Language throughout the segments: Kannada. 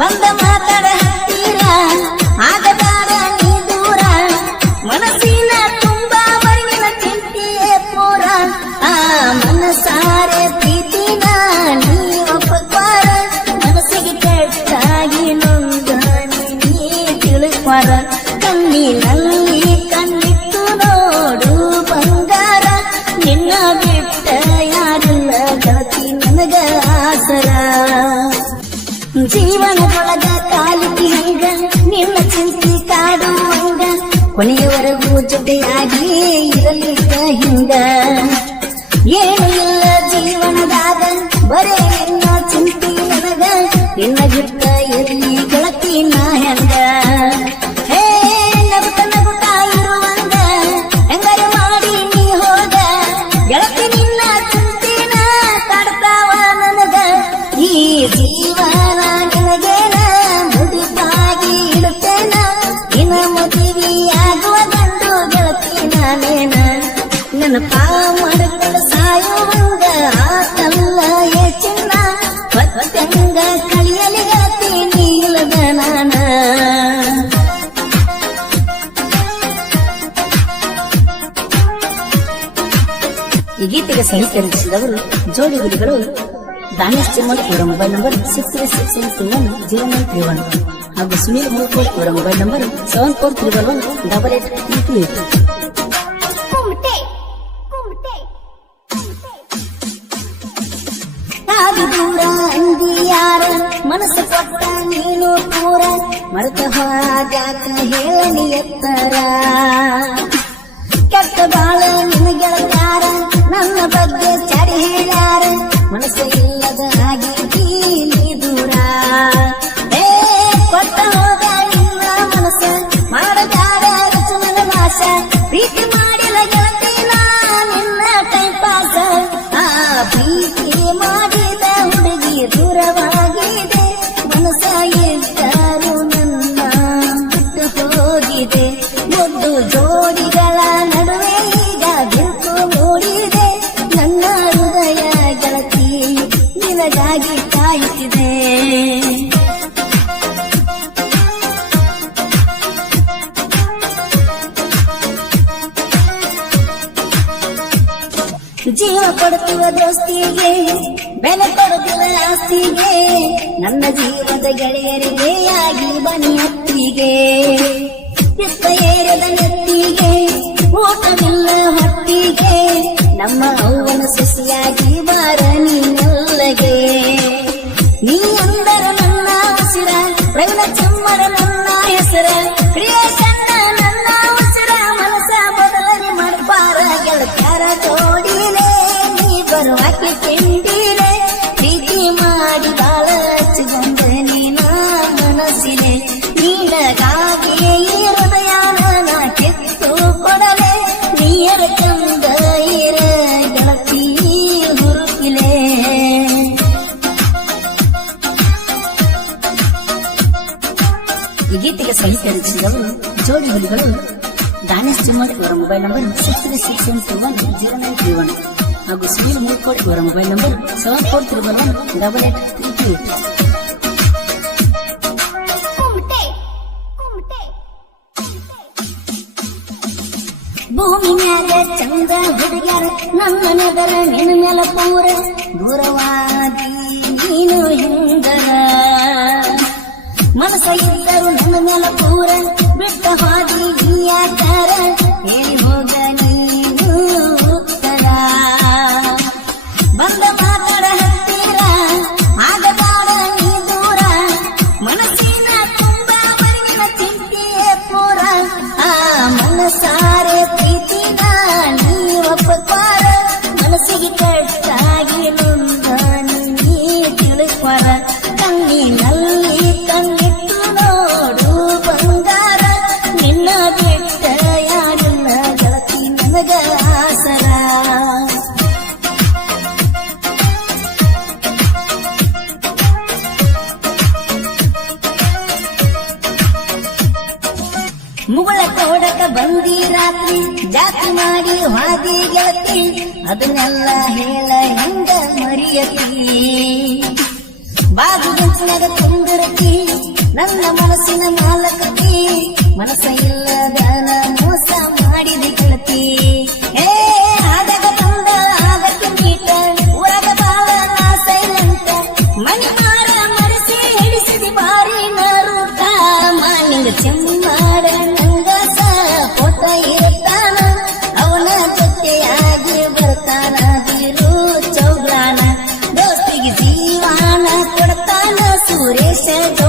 ಬಂದ ಮಾತಾಡ ಹತ್ತೀರ ನೀ ದೂರ. ಮನಸ್ಸಿನ ತುಂಬಾ ಬರಿಗಿನ ಚಿಂತೆಯೇ ಪೂರ. ಆ ಮನಸಾರೆ ಪ್ರೀತಿನ ನೀ ಒಪ್ಪಕ್ವಾರ ಮನಸ್ಸಿಗೆ ಕೆಟ್ಟಾಗಿ ನೊಂದ ನೀ ತಿಳುಕ್ವಾರ ಕಣ್ಣಿನಲ್ಲಿ ಕಣ್ಣಿಟ್ಟು ನೋಡು ಬಂಗಾರ. ನಿನ್ನ ಬಿಟ್ಟ ಯಾರಿಲ್ಲ ಗೆಳತಿ ನನಗ ಆಸರ. ಜೀವನದೊಳಗ ಕಾಲಿಗೆ ಹಂಗ ನಿನ್ನ ಚಿಂತೆ ಕಾಡುವಂಗ. ಕೊನೆಯವರೆಗೂ ಜೊತೆಯಾಗಿ ಇರಲಿಕ್ಕ ಹಿಂಗ. ಈ ಗೀತೆಗೆ ಸಾಹಿತ್ಯ ರಚಿಸಿದವರು ಜೋಡಿ ಹುಲಿಗಳು ದಾನೇಶ್ ಚಿಮ್ಮಲ್ ಅವರ mobile number six three six two one zero nine three one ಹಾಗೂ ಸುನೀಲ್ ಮುಲ್ಕೋಟ್ ಅವರ mobile number seven four three one double eight three two eight ಕಾದು ದೂರ ಅಂದಿಯಾರ ಮನಸ್ಸು ಕೊಟ್ಟ ನೀನು ಪೂರ ಮರೆತ ಹಾಗಾಕ ಹೇಳನಿ ಎತ್ತರ. ಕೆಟ್ಟ ಬಾಳ ನಿನಗೆಳತಾರ ನನ್ನ ಜೋಡಿಗಳ ನಡುವೆ ಈಗ ಮೂಡಿದೆ. ನನ್ನ ಹೃದಯ ಗೆಳತಿ ಕಾಯುತ್ತಿದೆ. ಜೀವ ಕೊಡುತ್ತಿರುವ ದೋಸ್ತಿಗೆ, ಬೆಲೆ ಕೊಡುತ್ತಿರುವ ಆಸ್ತಿಗೆ, ನನ್ನ ಜೀವದ ಗೆಳೆಯರಿಗೆ ಆಗಿ ಬನ್ನಿ ಹತ್ತಿಗೆ ಇತ್ತ ಏರದ ನೆತ್ತಿಗೆ ಊಟವಿಲ್ಲ ಹೊಟ್ಟಿಗೆ ನಮ್ಮ ಅವ್ವನ ಸಸಿಯಾಗಿ ಬಾರ ನೀನಲ್ಲಗೆ. ನೀ ಅಂದರ ನನ್ನ ಉಸಿರ ಪ್ರವೀಣ ಸಾಹಿತ್ಯ ರಚಿಸಿದವರು ಜೋಡಿ ಹುಲಿಗಳು. ದಾನೇಶ್ ಚಿಮ್ಮಡ್ ಇವರ mobile number six three six seven two one zero nine three one ಹಾಗೂ ಸುನೀಲ್ ಮೂರ್ಕೋಡ್ ಇವರ mobile number seven four three one double eight three two eight. ಭೂಮಿ ಮ್ಯಾಲ ಚಂದ ಹುಡುಗ್ಯಾರ ನನ್ನ ನೆದರ ನಿನ್ನ ಮೇಲೆ ಪೂರ ದೂರವಾದಿ ನೀನು ಹಿಂದರ ಮನಸ ಇದ್ದರು ನನ್ನ ಮೇಲೆ ಪೂರ ಬಿಟ್ಟ ಹಾದಿ ಬಂದಿ ರಾತ್ರಿ ಜಾತಿ ಮಾಡಿ ಹಾದಿ ಗೆಳತಿ, ಅದನ್ನೆಲ್ಲ ಹೇಳ ಹೆಂಗ ಮರಿಯತಿ? ಬಾಗು ಗುಂಪಿನಾಗ ತುಂಬಿರತಿ ನನ್ನ ಮನಸ್ಸಿನ ಮಾಲಕತಿ, ಮನಸ್ಸ ಇಲ್ಲದ ಮೋಸ ಮಾಡಿದ ಗೆಳತಿ. por ese don.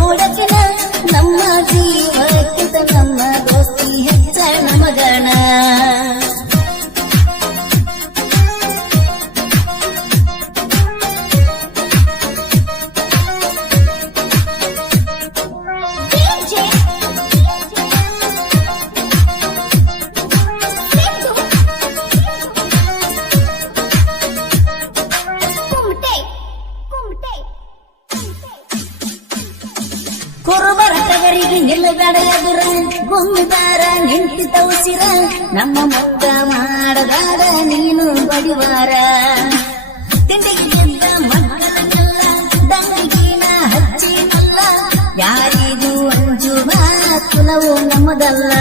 ಕುರುಬರ ತವರಿಗೆ ನಿಲ್ಲಗಡೆಯದುರ ಗುಂದಾರ ನಿಂತಿತ ಉಸಿರ ನಮ್ಮ ಮೊತ್ತ ಮಾಡದಾಗ ನೀನು ಬಡಿವಾರ. ತಿಂಡಿಗೆ ಗೆದ್ದ ಮಕ್ಕಳನ್ನೆಲ್ಲ, ದಂಡಿಗೀನ ಹಚ್ಚಿನಲ್ಲ. ಯಾರಿಗೂ ಅಂಜುವ ಕುಲವು ನಮ್ಮದಲ್ಲ.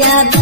त्या